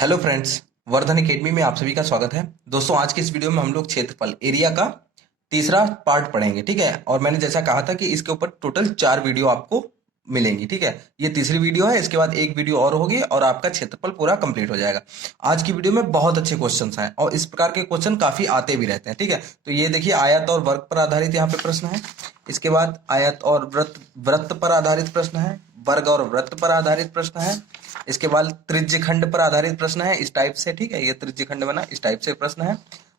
Hello friends, Vardhan academy में आप सभी का स्वागत है। दोस्तों, आज की इस वीडियो में हम लोग क्षेत्रफल एरिया का तीसरा पार्ट पढ़ेंगे। ठीक है, और मैंने जैसा कहा था कि इसके ऊपर टोटल 4 वीडियो आपको मिलेंगी। ठीक है, ये तीसरी वीडियो है। इसके बाद एक वीडियो और होगी और आपका क्षेत्रफल पूरा कंप्लीट हो जाएगा। आज की वीडियो में बहुत अच्छे क्वेश्चंस हैं और इस प्रकार के क्वेश्चन काफी आते भी रहते हैं। ठीक है, तो ये देखिए, आयत और वर्ग पर आधारित यहाँ पे प्रश्न है। इसके बाद आयत और वृत्त वृत्त पर आधारित प्रश्न है। वर्ग और वृत्त पर आधारित प्रश्न है। इसके बाद त्रिज्यखंड पर आधारित प्रश्न है इस टाइप से। ठीक है, ये त्रिज्यखंड बना इस टाइप से प्रश्न है।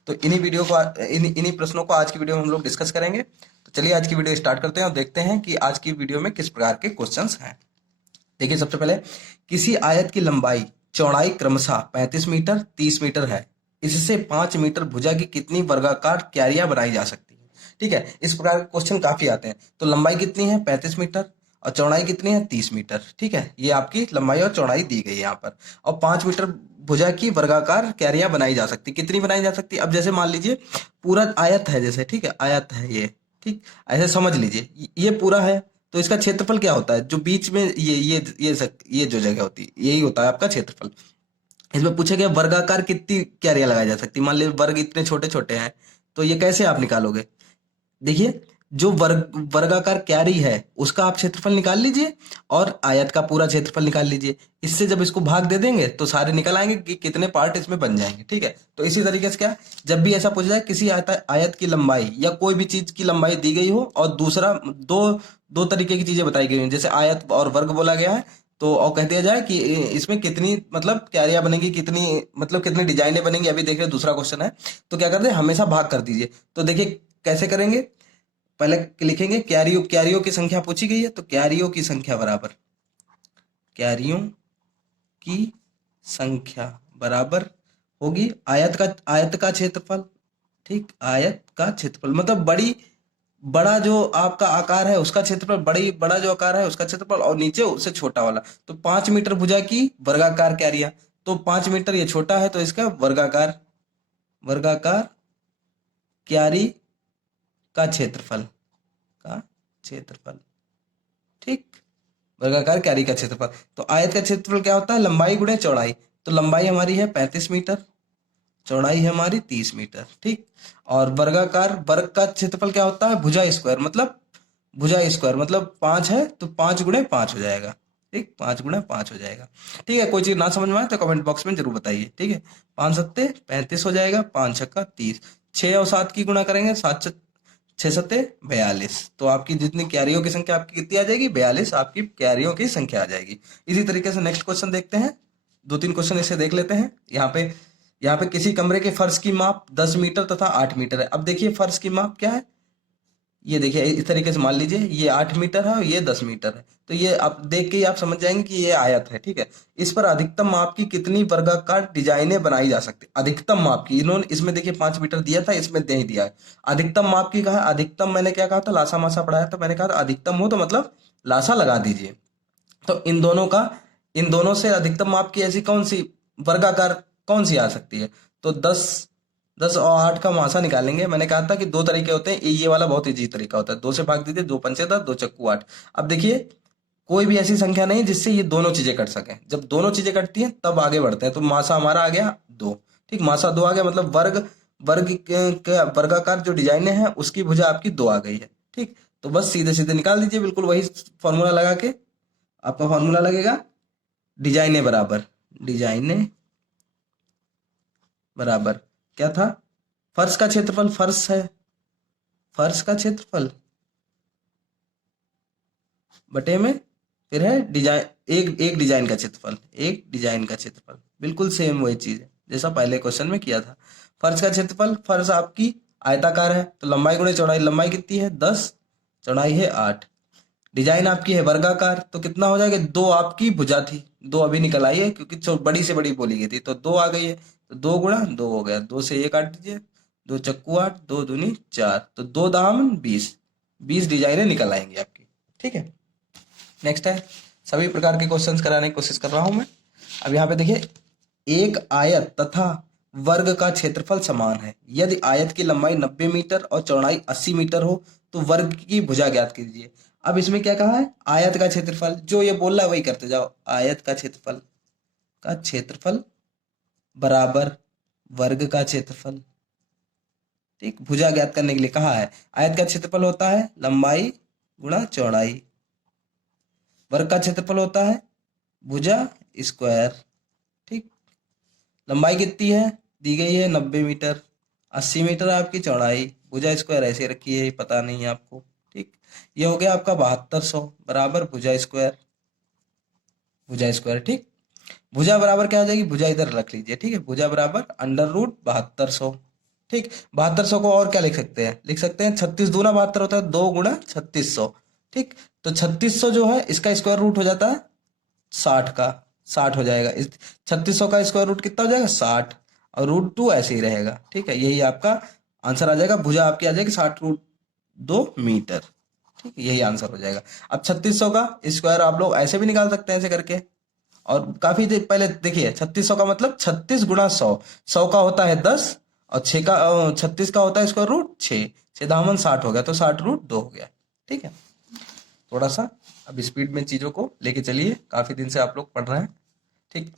तो इन्हीं प्रश्नों को आज की वीडियो में हम लोग डिस्कस करेंगे। तो चलिए आज की वीडियो स्टार्ट करते हैं और देखते हैं कि आज की वीडियो में किस प्रकार के क्वेश्चंस हैं। देखिए, सबसे पहले, किसी आयत की लंबाई चौड़ाई क्रमशः 35 मीटर 30 मीटर है। इससे 5 मीटर भुजा की कितनी वर्गाकार क्यारियां बनाई जा सकती है। ठीक है, इस प्रकार के क्वेश्चन काफी आते हैं। तो लंबाई कितनी है 35 मीटर और चौड़ाई कितनी है 30 मीटर। ठीक है, ये आपकी लंबाई और चौड़ाई दी गई है यहाँ पर। और 5 मीटर भुजा की वर्गाकार क्यारियां बनाई जा सकती, कितनी बनाई जा सकती। अब जैसे मान लीजिए पूरा आयत है, जैसे, ठीक है, आयत है ये। ठीक, ऐसे समझ लीजिए ये पूरा है। तो इसका क्षेत्रफल क्या होता है, जो बीच में ये जो जगह होती है, यही होता है आपका क्षेत्रफल। इसमें पूछा गया वर्गाकार कितनी क्यारियां लगाई जा सकती। मान लीजिए वर्ग इतने छोटे छोटे हैं, तो ये कैसे आप निकालोगे। देखिए, जो वर्गाकार क्यारी है उसका आप क्षेत्रफल निकाल लीजिए और आयत का पूरा क्षेत्रफल निकाल लीजिए। इससे जब इसको भाग दे देंगे तो सारे निकल आएंगे कि कितने पार्ट इसमें बन जाएंगे। ठीक है, तो इसी तरीके से क्या, जब भी ऐसा पूछा जाए किसी आयत की लंबाई या कोई भी चीज की लंबाई दी गई हो और दूसरा दो दो तरीके की चीजें बताई गई हैं, जैसे आयत और वर्ग बोला गया है, तो और कह दिया जाए कि इसमें कितनी मतलब क्यारियां बनेंगी, कितनी मतलब कितनी डिजाइनें बनेंगी। अभी देख रहे दूसरा क्वेश्चन है, तो क्या करते हैं, हमेशा भाग कर दीजिए। तो देखिए कैसे करेंगे, पहले लिखेंगे क्यारियों क्यारियों की संख्या पूछी गई है, तो क्यारियों की संख्या बराबर क्यारियों की संख्या बराबर होगी आयत का क्षेत्रफल। ठीक, आयत का क्षेत्रफल मतलब बड़ा जो आपका आकार है उसका क्षेत्रफल, बड़ा जो आकार है उसका क्षेत्रफल, और नीचे उससे छोटा वाला। तो 5 मीटर भुजा की वर्गाकार क्यारियां। तो 5 मीटर ये छोटा है, तो इसका वर्गाकार वर्गाकार क्यारी का क्षेत्रफल। ठीक, वर्गाकार क्यारी का क्षेत्रफल। तो आयत का क्षेत्रफल क्या होता है, लंबाई गुणे चौड़ाई। तो लंबाई हमारी है 35 मीटर, चौड़ाई है हमारी 30 मीटर। ठीक, और वर्ग का क्षेत्रफल क्या होता है, भुजा स्क्वायर मतलब 5 है तो 5 गुणे 5 हो जाएगा। ठीक, 5 गुणे 5 हो जाएगा। ठीक है, कोई चीज ना समझ में आए तो कमेंट बॉक्स में जरूर बताइए। ठीक है, 5 सत्ते 35 हो जाएगा, 5 छक्का 30, 6 और 7 की गुणा करेंगे, 6 सत्ते 42। तो आपकी जितनी कैरियों की संख्या आपकी कितनी आ जाएगी, 42 आपकी कैरियों की संख्या आ जाएगी। इसी तरीके से नेक्स्ट क्वेश्चन देखते हैं। 2-3 क्वेश्चन इसे देख लेते हैं। यहाँ पे किसी कमरे के फर्श की माप 10 मीटर तथा 8 मीटर है। अब देखिए फर्श की माप क्या है, ये देखिए इस तरीके से मान लीजिए ये 8 मीटर है और ये 10 मीटर है। तो ये आप देख के ही आप समझ जाएंगे कि ये आयत है। ठीक है, इस पर अधिकतम माप की कितनी वर्गाकार डिजाइनें बनाई जा सकती, अधिकतम माप की। इन्होंने इसमें देखिए 5 मीटर दिया था, इसमें नहीं दिया है। अधिकतम माप की कहा, अधिकतम मैंने क्या कहा था, लासा मासा पढ़ाया था, मैंने कहा था अधिकतम हो तो मतलब लासा लगा दीजिए। तो इन दोनों से अधिकतम माप की ऐसी कौन सी वर्गाकार कौन सी आ सकती है। तो 10 और 8 का मुहासा निकालेंगे। मैंने कहा था कि दो तरीके होते हैं, ये वाला बहुत इजी तरीका होता है, 2 से भाग दीजिए, 2 पंचे 10, 2 चक्कू 8। अब देखिए कोई भी ऐसी संख्या नहीं जिससे ये दोनों चीजें कट सकें। जब दोनों चीजें कटती हैं तब आगे बढ़ते हैं। तो मासा हमारा आ गया 2। ठीक, मासा 2 आ गया, मतलब वर्गाकार जो डिजाइने हैं उसकी भुजा आपकी 2 आ गई है। ठीक, तो बस सीधे सीधे निकाल दीजिए, बिल्कुल वही फॉर्मूला लगा के आपका फॉर्मूला लगेगा, डिजाइने बराबर क्या था, फर्श का क्षेत्रफल, फर्श का क्षेत्रफल बटे में फिर है डिजाइन, एक डिजाइन का क्षेत्रफल, बिल्कुल सेम वही चीज है जैसा पहले क्वेश्चन में किया था। फर्श का क्षेत्रफल, फर्श आपकी आयताकार है तो लंबाई गुणे चौड़ाई, लंबाई कितनी है 10, चौड़ाई है 8। डिजाइन आपकी है वर्गाकार, तो कितना हो जाएगा, 2 आपकी भुजा थी, 2 अभी निकल आई है क्योंकि बड़ी से बड़ी बोली गई थी, तो 2 आ गई है। तो 2 गुणा 2 हो गया, 2 से 1 काट दीजिए, 2 चक्कू 8, 2 दूनी 4, तो 2 दाम 20, 20 डिजाइनें निकल आएंगी आपकी। ठीक है, नेक्स्ट है, सभी प्रकार के क्वेश्चंस कराने की कोशिश कर रहा हूं मैं। अब यहाँ पे देखिए, एक आयत तथा वर्ग का क्षेत्रफल समान है। यदि आयत की लंबाई 90 मीटर और चौड़ाई 80 मीटर हो तो वर्ग की भुजा ज्ञात कीजिए। अब इसमें क्या कहा है, आयत का क्षेत्रफल, जो ये बोल रहा है वही करते जाओ। आयत का क्षेत्रफल बराबर वर्ग का क्षेत्रफल। ठीक, भुजा ज्ञात करने के लिए कहा है। आयत का क्षेत्रफल होता है लंबाई गुणा चौड़ाई, वर्ग का क्षेत्रफल होता है भुजा स्क्वायर। ठीक, लंबाई कितनी है दी गई है 90 मीटर, 80 मीटर आपकी चौड़ाई, भुजा स्क्वायर ऐसे रखी है, पता नहीं है आपको। ठीक, ये हो गया आपका 7200 बराबर भुजा स्क्वायर, भुजा स्क्वायर। ठीक, भुजा बराबर क्या हो जाएगी, भुजा इधर रख लीजिए। ठीक है, भुजा बराबर अंडर रूट 7200। ठीक, 7200 को और क्या लिख सकते हैं, लिख सकते हैं 36 दूना 72 होता है, 2 गुणा 3600। ठीक, तो 3600 जो है इसका स्क्वायर रूट हो जाता है 60 का, 60 हो जाएगा। इस 3600 का स्क्वायर रूट कितना हो जाएगा 60, और √2 ऐसे ही रहेगा। ठीक है, यही आपका आंसर आ जाएगा, भुजा आपकी आ जाएगी 60√2 मीटर। ठीक है, यही आंसर हो जाएगा। अब 3600 का स्क्वायर आप लोग ऐसे भी निकाल सकते हैं ऐसे करके, और काफी देर पहले देखिए 3600 का मतलब 36 गुणा 100, 100 का होता है 10, और 6 का 36 का होता है स्क्वायर रूट 6, 6 दामन 60 हो गया, तो 60√2 हो गया। ठीक है, थोड़ा सा अब स्पीड में चीजों को लेके चलिए, काफी दिन से आप लोग पढ़ रहे हैं। ठीक,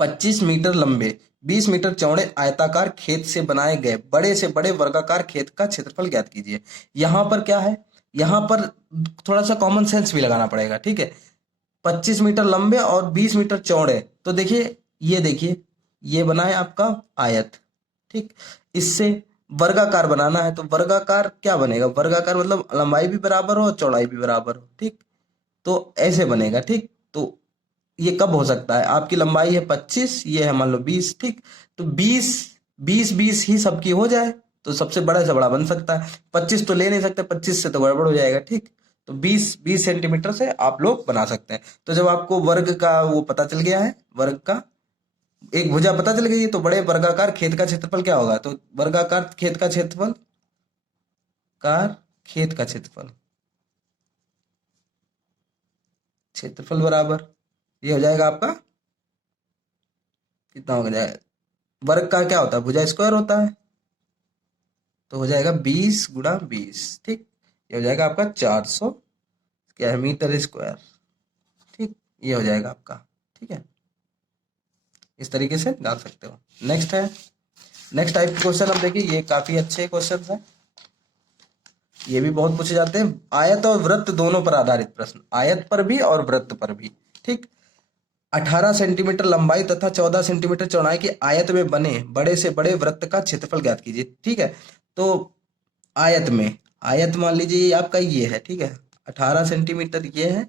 25 मीटर लंबे 20 मीटर चौड़े आयताकार खेत से बनाए गए बड़े से बड़े वर्गाकार खेत का क्षेत्रफल ज्ञात कीजिए। यहाँ पर क्या है, यहाँ पर थोड़ा सा कॉमन सेंस भी लगाना पड़ेगा। ठीक है, 25 मीटर लंबे और 20 मीटर चौड़े, तो देखिए ये बना है आपका आयत। ठीक, इससे वर्गाकार बनाना है, तो वर्गाकार क्या बनेगा, वर्गाकार मतलब लंबाई भी बराबर हो चौड़ाई भी बराबर हो। ठीक, तो ऐसे बनेगा। ठीक, तो ये कब हो सकता है, आपकी लंबाई है 25, ये है मान लो 20। ठीक, तो 20 ही सबकी हो जाए तो सबसे बड़ा से बड़ा बन सकता है। 25 तो ले नहीं सकते, 25 से तो गड़बड़ हो जाएगा। ठीक, तो 20 सेंटीमीटर से आप लोग बना सकते हैं। तो जब आपको वर्ग का वो पता चल गया है, वर्ग का एक भुजा पता चल गई है, तो बड़े वर्गाकार खेत का क्षेत्रफल क्या होगा, तो वर्गाकार खेत का क्षेत्रफल, कार खेत का क्षेत्रफल, क्षेत्रफल बराबर ये हो जाएगा आपका कितना हो जाएगा, वर्ग का क्या होता है भुजा स्क्वायर होता है, तो हो जाएगा 20 × 20। ठीक, ये हो जाएगा आपका 400 क्या है मीटर स्क्वायर। ठीक, ये हो जाएगा आपका। ठीक है, इस तरीके से डाल सकते हो। नेक्स्ट है, नेक्स्ट टाइप के क्वेश्चन अब देखिए, ये काफी अच्छे क्वेश्चन हैं, ये भी बहुत पूछे जाते हैं। आयत और वृत्त दोनों पर आधारित प्रश्न, आयत पर भी और वृत्त पर भी। ठीक, 18 सेंटीमीटर लंबाई तथा 14 सेंटीमीटर चौड़ाई के आयत में बने बड़े से बड़े वृत्त का क्षेत्रफल ज्ञात कीजिए। ठीक है, तो आयत में, आयत मान लीजिए ये आपका ये है। ठीक है, 18 सेंटीमीटर ये है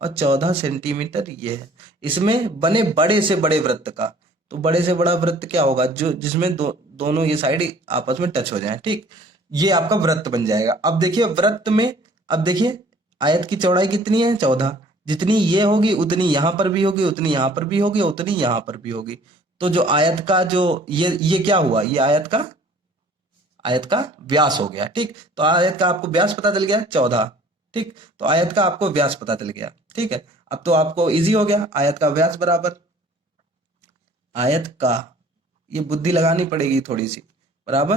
और 14 सेंटीमीटर ये है, इसमें बने बड़े से बड़े वृत्त का, तो बड़े से बड़ा वृत्त क्या होगा, जो जिसमें दोनों ये साइड आपस में टच हो जाए। ठीक, ये आपका वृत्त बन जाएगा। अब देखिए वृत्त में, अब देखिए आयत की चौड़ाई कितनी है 14, जितनी ये होगी उतनी यहाँ पर भी होगी, उतनी यहाँ पर भी होगी, उतनी यहाँ पर भी होगी। तो जो आयत का जो ये क्या हुआ, ये आयत का व्यास हो गया। ठीक, तो आयत का आपको व्यास पता चल गया 14। ठीक, तो आयत का आपको व्यास पता चल गया। ठीक है, अब तो आपको इजी हो गया, आयत का व्यास बराबर आयत का, ये बुद्धि लगानी पड़ेगी थोड़ी सी, बराबर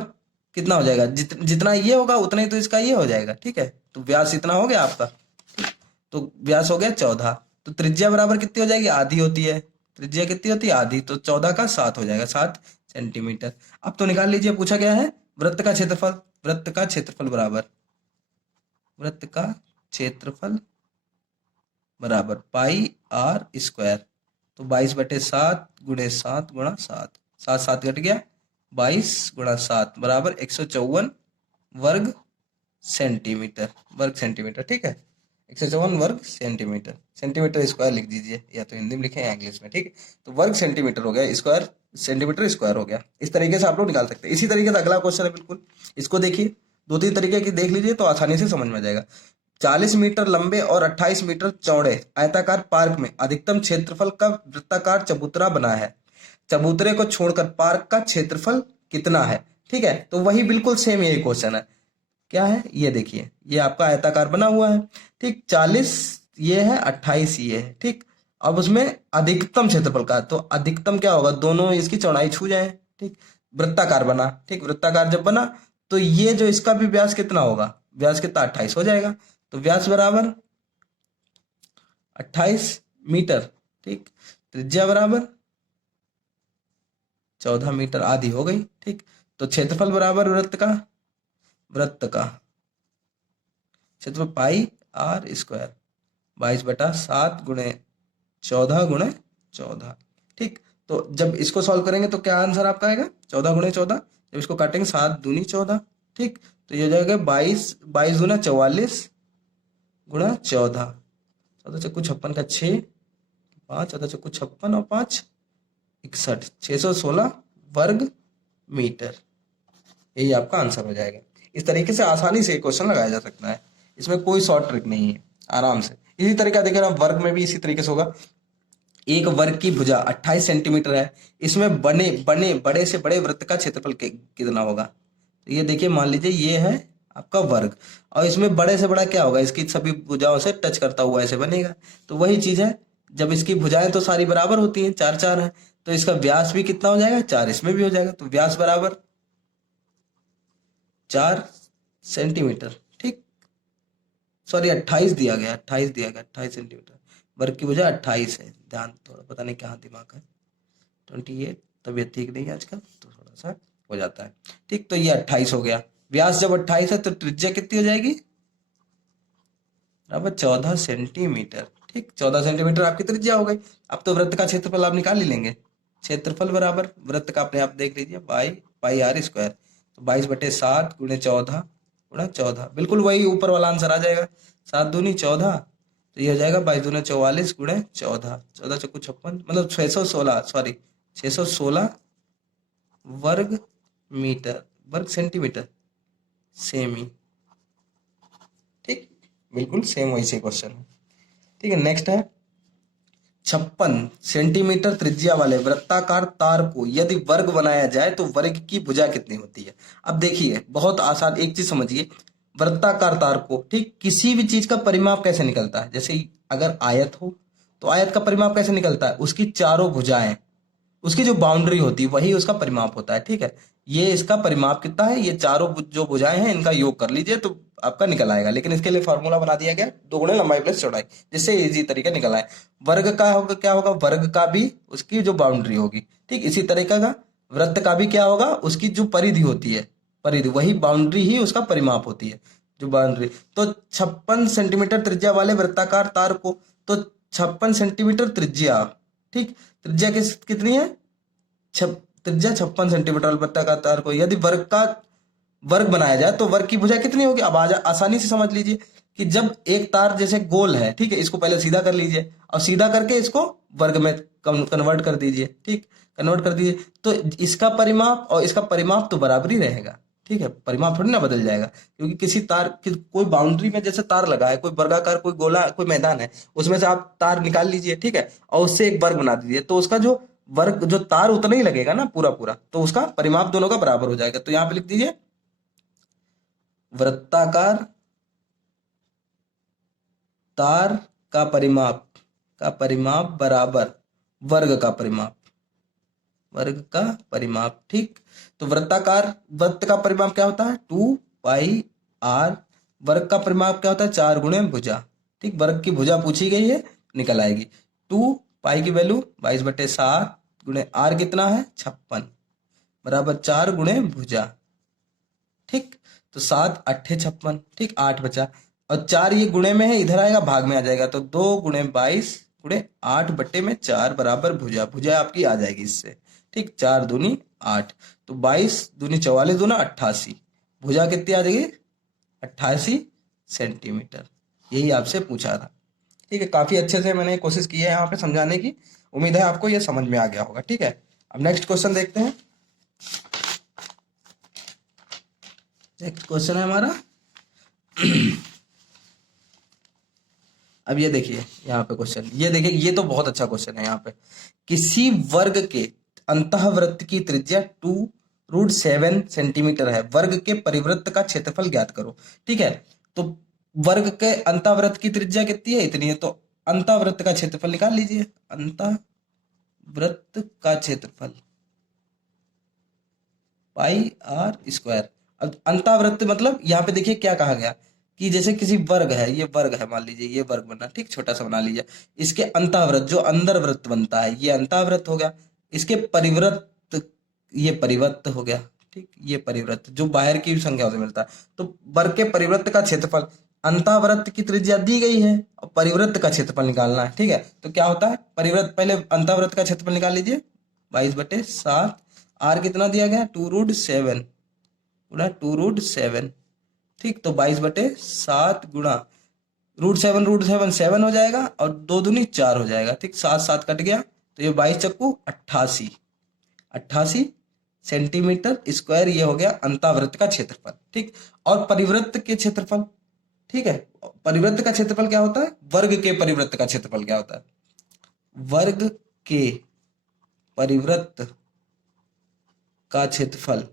कितना हो जाएगा, जितना ये होगा उतना ही तो इसका ये हो जाएगा। ठीक है, तो व्यास इतना हो गया आपका, तो व्यास हो गया 14। तो त्रिज्या बराबर कितनी हो जाएगी, आधी होती है, त्रिज्या कितनी होती है आधी, तो 14 का 7 हो जाएगा, 7 सेंटीमीटर। अब तो निकाल लीजिए, पूछा गया है वृत्त का क्षेत्रफल, वृत्त का क्षेत्रफल बराबर, वृत्त का क्षेत्रफल बराबर पाई आर स्क्वायर, तो 22/7 गुणे 7 गुणा 7, 7 7 घट गया, 22 × 7 बराबर 154 वर्ग सेंटीमीटर, वर्ग सेंटीमीटर। ठीक है, 154 वर्ग सेंटीमीटर, सेंटीमीटर स्क्वायर लिख दीजिए, या तो हिंदी में लिखें या इंग्लिश में। ठीक, तो वर्ग सेंटीमीटर हो गया, स्क्वायर सेंटीमीटर स्क्वायर हो गया। इस तरीके से आप लोग निकाल सकते हैं। इसी तरीके से अगला क्वेश्चन है, बिल्कुल इसको देखिए, 2 3 तरीके की देख लीजिए तो आसानी से समझ में आ जाएगा। 40 मीटर लंबे और 28 मीटर चौड़े आयताकार पार्क में अधिकतम क्षेत्रफल का वृत्ताकार चबूतरा बना है, चबूतरे को छोड़कर पार्क का क्षेत्रफल कितना है। ठीक है, तो वही बिल्कुल सेम यही क्वेश्चन है, क्या है ये देखिए, ये आपका आयताकार बना हुआ है। ठीक, 40 ये है, 28 ये है। ठीक, अब उसमें अधिकतम क्षेत्रफल का, तो अधिकतम क्या होगा, दोनों इसकी चौड़ाई छू जाए। ठीक, वृत्ताकार बना। ठीक, वृत्ताकार जब बना तो ये जो इसका भी व्यास कितना होगा, व्यास कितना 28 हो जाएगा, तो व्यास बराबर 28 मीटर। ठीक, त्रिज्या बराबर 14 मीटर आधी हो गई। ठीक, तो क्षेत्रफल बराबर वृत्त का क्षेत्रफल पाई आर स्क्वायर 22/7 गुणे 14 गुणे 14। ठीक, तो जब इसको सॉल्व करेंगे तो क्या आंसर आपका आएगा? 14 गुणे 14। जब इसको काटेंगे 7 दूनी 14। ठीक, तो ये हो जाएगा 22 दूना 44 गुणा 14। 14 चक्कू 56 का 6, 5 14 चक्कू 56 और 5 61, 616 वर्ग मीटर। यही आपका आंसर हो जाएगा। इस तरीके से आसानी से क्वेश्चन लगाया जा सकता है, इसमें कोई शॉर्ट ट्रिक नहीं है, आराम से। इसी तरीका देखें ना, वर्ग में भी इसी तरीके से होगा। एक वर्ग की भुजा 28 सेंटीमीटर है, इसमें बड़े से बड़े वृत्त का क्षेत्रफल कितना होगा? तो ये देखिए, मान लीजिए ये है आपका वर्ग, और इसमें बड़े से बड़ा क्या होगा? इसकी सभी भुजाओं से टच करता हुआ ऐसे बनेगा। तो वही चीज है, जब इसकी भुजाएं तो सारी बराबर होती हैं, 4 4 है, तो इसका व्यास भी कितना हो जाएगा? 4 इसमें भी हो जाएगा। तो व्यास बराबर 4 सेंटीमीटर। ठीक, सॉरी 28 दिया गया, 28 सेंटीमीटर। वर्ग की भुजा 28 है, ध्यान थोड़ा, पता नहीं कहाँ दिमाग है। 28, तबीयत ठीक नहीं है आजकल, तो थोड़ा सा हो जाता है। ठीक, तो ये 28 हो गया। व्यास जब 28 है तो त्रिज्या कितनी हो जाएगी? बराबर 14 सेंटीमीटर। ठीक, 14 सेंटीमीटर आपकी त्रिज्या हो गई। अब तो वृत्त का क्षेत्रफल आप निकाल ही लेंगे। क्षेत्रफल बराबर वृत्त का अपने आप देख लीजिए, पाई आर स्क्वायर, तो 22/7 गुणे 14 गुणा 14, बिल्कुल वही ऊपर वाला आंसर आ जाएगा। 7 दूनी 14, तो ये हो जाएगा 22 दूनी 44 गुणे 14, 14 चक्कू 56, मतलब 616 वर्ग मीटर, वर्ग सेंटीमीटर, सेमी। ठीक, बिल्कुल सेम वही से क्वेश्चन है। ठीक है, नेक्स्ट है 56 सेंटीमीटर त्रिज्या वाले वृत्ताकार तार को यदि वर्ग बनाया जाए तो वर्ग की भुजा कितनी होती है? अब देखिए, बहुत आसान, एक चीज समझिए, वृत्ताकार तार को, ठीक, किसी भी चीज का परिमाप कैसे निकलता है? जैसे अगर आयत हो तो आयत का परिमाप कैसे निकलता है? उसकी चारों भुजाएं, उसकी जो बाउंड्री होती है वही उसका परिमाप होता है। ठीक है, ये इसका परिमाप कितना है? ये चारों जो भुजाएं हैं इनका योग कर लीजिए तो आपका निकल आएगा। लेकिन इसके लिए फॉर्मूला बना दिया गया 2 गुणे लंबाई प्लस चौड़ाई, जिससे इजी तरीके निकल आए। वर्ग का होगा, क्या होगा? वर्ग का भी उसकी जो बाउंड्री होगी। ठीक, इसी तरीके का वृत्त का भी क्या होगा? उसकी जो परिधि होती है, परिधि, वही बाउंड्री ही उसका परिमाप होती है, जो बाउंड्री। तो 56 सेंटीमीटर त्रिज्या वाले वृत्ताकार तार को, तो 56 सेंटीमीटर त्रिज्या, ठीक, त्रिज्या कितनी है? त्रिज्या 56 सेंटीमीटर वृत्ताकार तार को यदि वर्ग बनाया जाए तो वर्ग की भुजा कितनी होगी? अब आसानी से समझ लीजिए कि जब एक तार जैसे गोल है, ठीक है, इसको पहले सीधा कर लीजिए और सीधा करके इसको वर्ग में कन्वर्ट कर दीजिए। ठीक, कन्वर्ट कर दीजिए तो इसका परिमाप और इसका परिमाप तो बराबर ही रहेगा। ठीक है, परिमाप थोड़ी ना बदल जाएगा, क्योंकि किसी तार की कोई बाउंड्री में जैसे तार लगा है, कोई वर्गाकार, कोई गोला, कोई मैदान है, उसमें से आप तार निकाल लीजिए, ठीक है, और उससे एक वर्ग बना दीजिए, तो उसका जो वर्ग, जो तार उतना ही लगेगा ना पूरा पूरा, तो उसका परिमाप दोनों का बराबर हो जाएगा। तो यहां पे लिख दीजिए वृत्ताकार तार का परिमाप बराबर वर्ग का परिमाप। ठीक, तो वृत्त का परिमाप क्या होता है? 2πr। वर्ग का परिमाप क्या होता है? 4 गुणे भुजा। ठीक, वर्ग की भुजा पूछी गई है, निकल आएगी। 2π की वैल्यू 22/7 गुणे r कितना है? 56 बराबर 4 गुणे भुजा। ठीक, तो 7 8 56, ठीक, 8 बचा, और 4 ये गुणे में है, इधर आएगा भाग में आ जाएगा, तो 2 गुणे 22 गुणे 8/4 बराबर भुजा आपकी आ जाएगी इससे। ठीक, 4 दूनी 8, तो 22 दूनी 44 दूना 88, भुजा कितनी आ जाएगी? 88 सेंटीमीटर। यही आपसे पूछा था। ठीक है, काफी अच्छे से मैंने कोशिश की है यहाँ पे समझाने की, उम्मीद है आपको ये समझ में आ गया होगा। ठीक है, अब नेक्स्ट क्वेश्चन देखते हैं। नेक्स्ट क्वेश्चन है हमारा अब ये देखिए यहाँ पे क्वेश्चन, ये देखिए, ये तो बहुत अच्छा क्वेश्चन है। यहाँ पे किसी वर्ग के अंतःवृत्त की त्रिज्या 2√7 सेंटीमीटर है, वर्ग के परिवृत्त का क्षेत्रफल ज्ञात करो। ठीक है, तो वर्ग के अंतःवृत्त की त्रिज्या कितनी है? इतनी है, तो अंतःवृत्त का क्षेत्रफल निकाल लीजिए। अंतःवृत्त का क्षेत्रफल पाई आर स्क्वायर। अब अंतःवृत्त मतलब यहाँ पे देखिए क्या कहा गया कि जैसे किसी वर्ग है, ये वर्ग है, मान लीजिए ये वर्ग बना, ठीक, छोटा सा बना लीजिए, इसके अंतःवृत्त जो अंदर वृत्त बनता है, ये अंतःवृत्त हो गया। इसके परिवृत्त ये परिवृत्त हो गया, ठीक, ये परिवृत्त जो बाहर की संख्याओं से मिलता है। तो वर्ग के परिवृत्त का क्षेत्रफल, अंतःवृत्त की त्रिज्या दी गई है और परिवृत्त का क्षेत्रफल निकालना है, ठीक है। तो क्या होता है परिवृत्त, पहले अंतःवृत्त का क्षेत्रफल निकाल लीजिए, 22/7, आर कितना दिया गया 2√7 गुणा 2√7, ठीक। तो 22/7 गुणा √7 7 हो जाएगा और 2 दूनी 4 हो जाएगा, ठीक। 7 7 कट गया तो ये 22 चक्कू 88 सेंटीमीटर स्क्वायर, ये हो गया अंतःवृत्त का क्षेत्रफल, ठीक। और परिवृत्त के क्षेत्रफल, ठीक है, परिवृत्त का क्षेत्रफल क्या होता है, वर्ग के परिवृत्त का क्षेत्रफल क्या होता है, वर्ग के परिवृत्त का क्षेत्रफल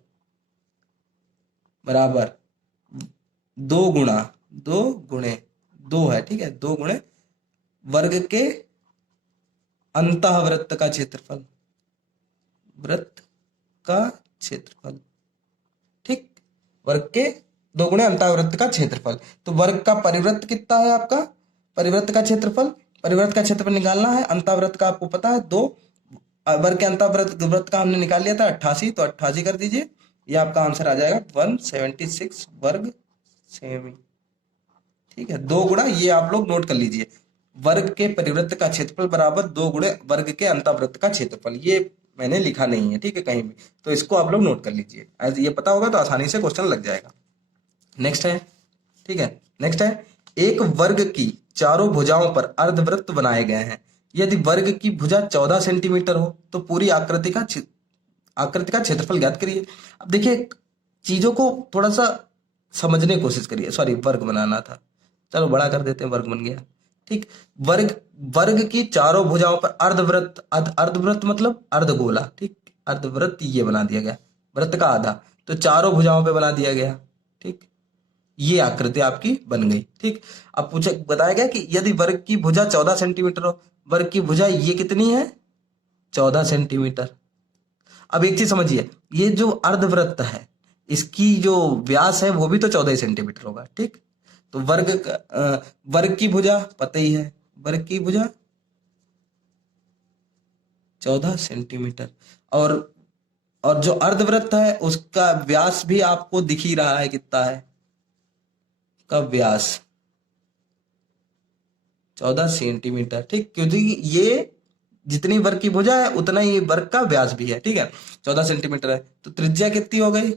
बराबर 2 है, ठीक है, 2 गुणे वर्ग के अंतःवृत्त का क्षेत्रफल, वृत्त का क्षेत्रफल, ठीक। वर्ग के 2 गुणे अंतःवृत्त का क्षेत्रफल। तो वर्ग का परिवृत्त कितना है आपका, परिवृत्त का क्षेत्रफल निकालना है। अंतःवृत्त का आपको पता है 2, वर्ग के अंतःवृत्त का हमने निकाल लिया था 88, तो 88 कर दीजिए, ये आपका आंसर आ जाएगा 176 वर्ग सेमी, ठीक है। 2 गुणा, ये आप लोग नोट कर लीजिए, वर्ग के परिवृत्त का क्षेत्रफल बराबर 2 गुणे वर्ग के अंतःवृत्त का क्षेत्रफल, ये मैंने लिखा नहीं है, ठीक है, कहीं भी, तो इसको आप लोग नोट कर लीजिए, ये पता होगा तो आसानी से क्वेश्चन लग जाएगा। नेक्स्ट है, ठीक है, नेक्स्ट है, एक वर्ग की चारों भुजाओं पर अर्धवृत्त बनाए गए हैं। यदि वर्ग की भुजा 14 सेंटीमीटर हो तो पूरी आकृति का क्षेत्रफल ज्ञात करिए। अब देखिए चीजों को थोड़ा सा समझने की कोशिश करिए, सॉरी वर्ग बनाना था, चलो बड़ा कर देते हैं, वर्ग बन गया, ठीक। वर्ग की चारों भुजाओं पर अर्धवृत्त मतलब अर्धगोला, ठीक, अर्धवृत्त ये बना दिया गया, वृत्त का आधा, तो चारों भुजाओं पे बना दिया गया, ठीक, ये आकृति आपकी बन गई, ठीक। अब बताया गया कि यदि वर्ग की भुजा 14 सेंटीमीटर हो, वर्ग की भुजा ये कितनी है 14 सेंटीमीटर। अब एक चीज समझिए, ये जो अर्धवृत्त है इसकी जो व्यास है वो भी तो 14 सेंटीमीटर होगा, ठीक। तो वर्ग की भुजा पता ही है, वर्ग की भुजा 14 सेंटीमीटर, और जो अर्धवृत्त है उसका व्यास भी आपको दिख ही रहा है कितना है, का व्यास 14 सेंटीमीटर, ठीक, क्योंकि ये जितनी वर्ग की भुजा है उतना ही वर्ग का व्यास भी है, ठीक है, 14 सेंटीमीटर है। तो त्रिज्या कितनी हो गई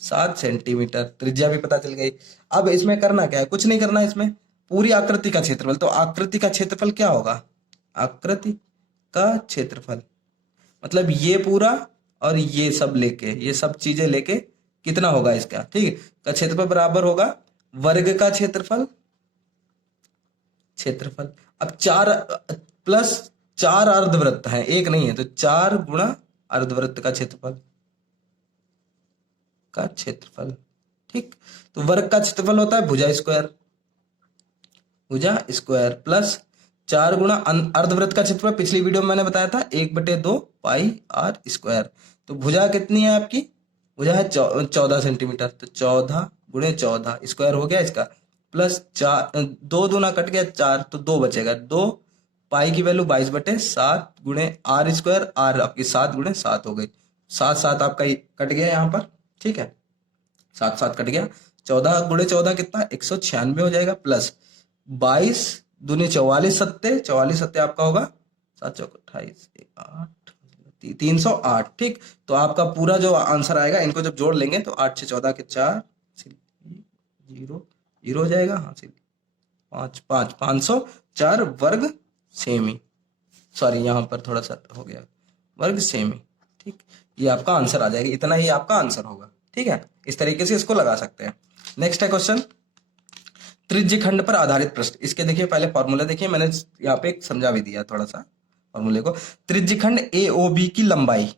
7 सेंटीमीटर, त्रिज्या भी पता चल गई। अब इसमें करना क्या है, कुछ नहीं करना है, इसमें पूरी आकृति का क्षेत्रफल, तो आकृति का क्षेत्रफल क्या होगा, आकृति का क्षेत्रफल मतलब ये पूरा और ये सब लेके, ये सब चीजें लेके कितना होगा इसका, ठीक है, का क्षेत्रफल बराबर होगा वर्ग का क्षेत्रफल, अब 4 प्लस 4 अर्धवृत्त है, एक नहीं है, तो 4 गुणा अर्धवृत्त का क्षेत्रफल, ठीक। तो वर्ग का क्षेत्रफल होता है भुजा स्क्वायर प्लस 4 गुणा अर्धवृत्त का क्षेत्रफल, पिछली वीडियो में मैंने बताया था 1/2 पाई आर स्क्वायर। तो भुजा कितनी है आपकी, भुजा है 14 सेंटीमीटर, तो 14 गुणे 14 स्क्वायर हो गया इसका, प्लस 4, 2 दूना कट गया 4, तो 2 बचेगा, 2 पाई की वैल्यू 22/7 गुणे आर स्क्वायर, आर आपकी 7 गुणे 7 हो गई, 7 7 आपका कट गया यहाँ पर, ठीक है, 7 7 कट गया, 14 गुणे 14 कितना 196 हो जाएगा, प्लस 22 दूनी 44 सत्ते आपका होगा 7 चौक 28 8 308, ठीक। तो आपका पूरा जो आंसर आएगा इनको जब जोड़ लेंगे तो 8 6 14 के 4 0 0 हो जाएगा, हाँ 5 5 504 वर्ग सेमी, सॉरी यहाँ पर थोड़ा सा हो गया वर्ग सेमी, ठीक। ये आपका आंसर आ जाएगा, इतना ही आपका आंसर होगा, ठीक है, इस तरीके से इसको लगा सकते हैं। नेक्स्ट है क्वेश्चन त्रिज्यखंड पर आधारित प्रश्न। इसके देखिए पहले फॉर्मूला देखिए, मैंने यहाँ पे समझा भी दिया थोड़ा सा फॉर्मूले को। त्रिज्यखंड AOB की लंबाई,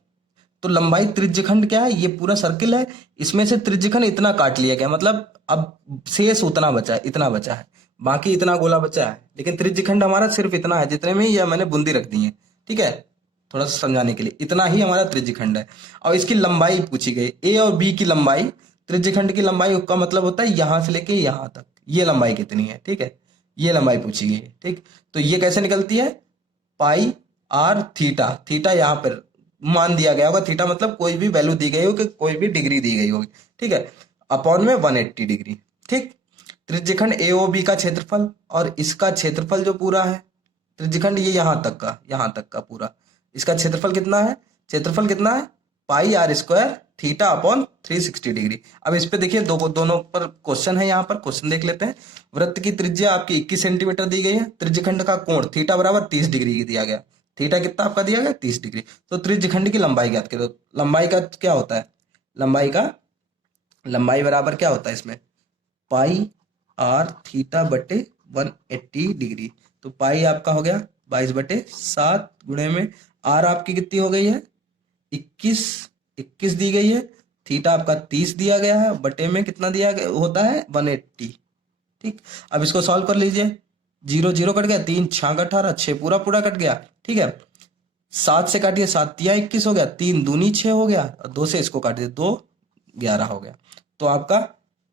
तो लंबाई त्रिज्यखंड क्या है, ये पूरा सर्किल है, इसमें से त्रिज्यखंड इतना काट लिया गया, मतलब अब शेष उतना बचा है, इतना बचा है, बाकी इतना गोला बचा है, लेकिन त्रिज्यखंड हमारा सिर्फ इतना है, जितने में यह मैंने बूंदी रख दी है, ठीक है, थोड़ा सा समझाने के लिए, इतना ही हमारा त्रिज्यखंड है। और इसकी लंबाई पूछी गई, A और B की लंबाई, त्रिज्यखंड की लंबाई का मतलब होता है यहां से लेके यहां तक, ये लंबाई कितनी है, ठीक है, ये लंबाई पूछी गई है, ठीक। तो ये कैसे निकलती है, पाई आर थीटा, थीटा यहाँ पर मान दिया गया होगा, थीटा मतलब कोई भी वैल्यू दी गई होगी, कोई भी डिग्री दी गई होगी, ठीक है, अपॉन में 180 डिग्री, ठीक। त्रिज्यखंड AOB का क्षेत्रफल और इसका क्षेत्रफल जो पूरा है, त्रिज्यखंड ये यहां तक का पूरा, इसका क्षेत्रफल कितना है, क्षेत्रफल कितना है, pi r square theta upon 360 degree. अब इस पे देखिए दोनों पर क्वेश्चन है, यहाँ पर क्वेश्चन देख लेते हैं। वृत्त की त्रिज्या आपकी 21 सेंटीमीटर दी गई है, त्रिज्यखंड का कोण थीटा बराबर 30 डिग्री की दिया गया, थीटा कितना आपका दिया गया 30 डिग्री। तो त्रिज्यखंड की लंबाई ज्ञात करो। लंबाई का क्या होता है, लंबाई बराबर क्या होता है इसमें, पाई आर थीटा बटे 180 डिग्री। तो पाई आपका हो गया 22/7 गुणे में आर आपकी कितनी हो गई है 21 दी गई है, थीटा आपका 30 दिया गया है, बटे में कितना दिया गया होता है 180, ठीक। अब इसको सॉल्व कर लीजिए, 0 0 कट गया, 3 6 18, 6 पूरा पूरा कट गया, ठीक है। 7 से काटिए, 7 तिया 21 हो गया, 3 दूनी 6 हो गया, और 2 से इसको काटिए 2 11 हो गया। तो आपका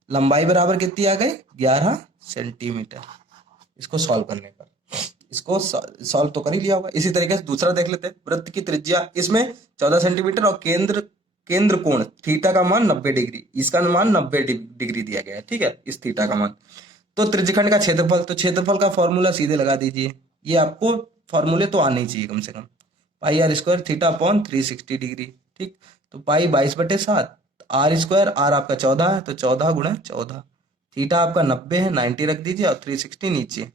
लंबाई बराबर कितनी आ गई 11 सेंटीमीटर। इसको सॉल्व करने पर इसको सॉल्व तो कर ही लिया होगा। इसी तरीके से दूसरा देख लेते हैं। वृत्त की त्रिज्या इसमें 14 सेंटीमीटर और केंद्र कोण थीटा का मान 90 डिग्री, इसका मान 90 डिग्री दिया गया है, ठीक है, इस थीटा का मान। तो त्रिज्यखंड का क्षेत्रफल, तो क्षेत्रफल का फॉर्मूला सीधे लगा दीजिए, ये आपको फॉर्मूले तो आने ही चाहिए कम से कम। Pi r square theta upon 360 degree, ठीक। तो पाई 22/7, आर स्क्वायर, आर आपका 14 है तो 14 गुणा 14, थीटा आपका 90 है, 90 रख दीजिए और 360 नीचे,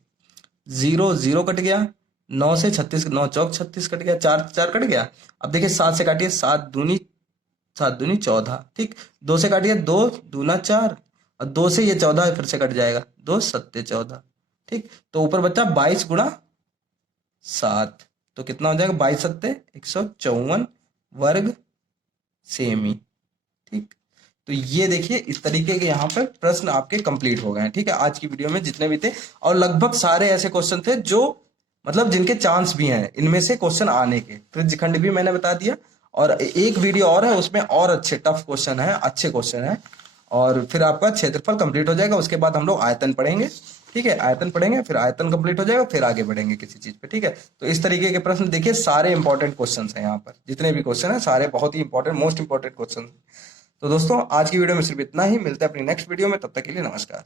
0 0 कट गया, 9 से 36, 9 चौक 36 कट गया, 4 4 कट गया। अब देखिए 7 से काटिए, 7 दूनी 14, ठीक। 2 से काटिए, 2 दूना 4, और 2 से ये 14 फिर से कट जाएगा, 2 7 14, ठीक। तो ऊपर बचा 22 गुणा 7, तो कितना हो जाएगा 22 7 154 वर्ग सेमी, ठीक। तो ये देखिए इस तरीके के यहाँ पर प्रश्न आपके कंप्लीट हो गए हैं, ठीक है। आज की वीडियो में जितने भी थे, और लगभग सारे ऐसे क्वेश्चन थे जो मतलब जिनके चांस भी हैं इनमें से क्वेश्चन आने के। त्रिज्यखंड भी मैंने बता दिया, और एक वीडियो और है उसमें और अच्छे टफ क्वेश्चन है, अच्छे क्वेश्चन है। और फिर आपका क्षेत्रफल कंप्लीट हो जाएगा, उसके बाद हम लोग आयतन पढ़ेंगे, ठीक है, आयतन पढ़ेगे, फिर आयतन कंप्लीट हो जाएगा, फिर आगे बढ़ेंगे किसी चीज पे, ठीक है। तो इस तरीके के प्रश्न देखिए, सारे इंपॉर्टेंट क्वेश्चन हैं यहाँ पर, जितने भी क्वेश्चन है सारे बहुत ही इंपॉर्टेंट, मोस्ट इंपॉर्टेंट क्वेश्चन। तो दोस्तों आज की वीडियो में सिर्फ इतना ही, मिलते हैं अपनी नेक्स्ट वीडियो में, तब तक के लिए नमस्कार।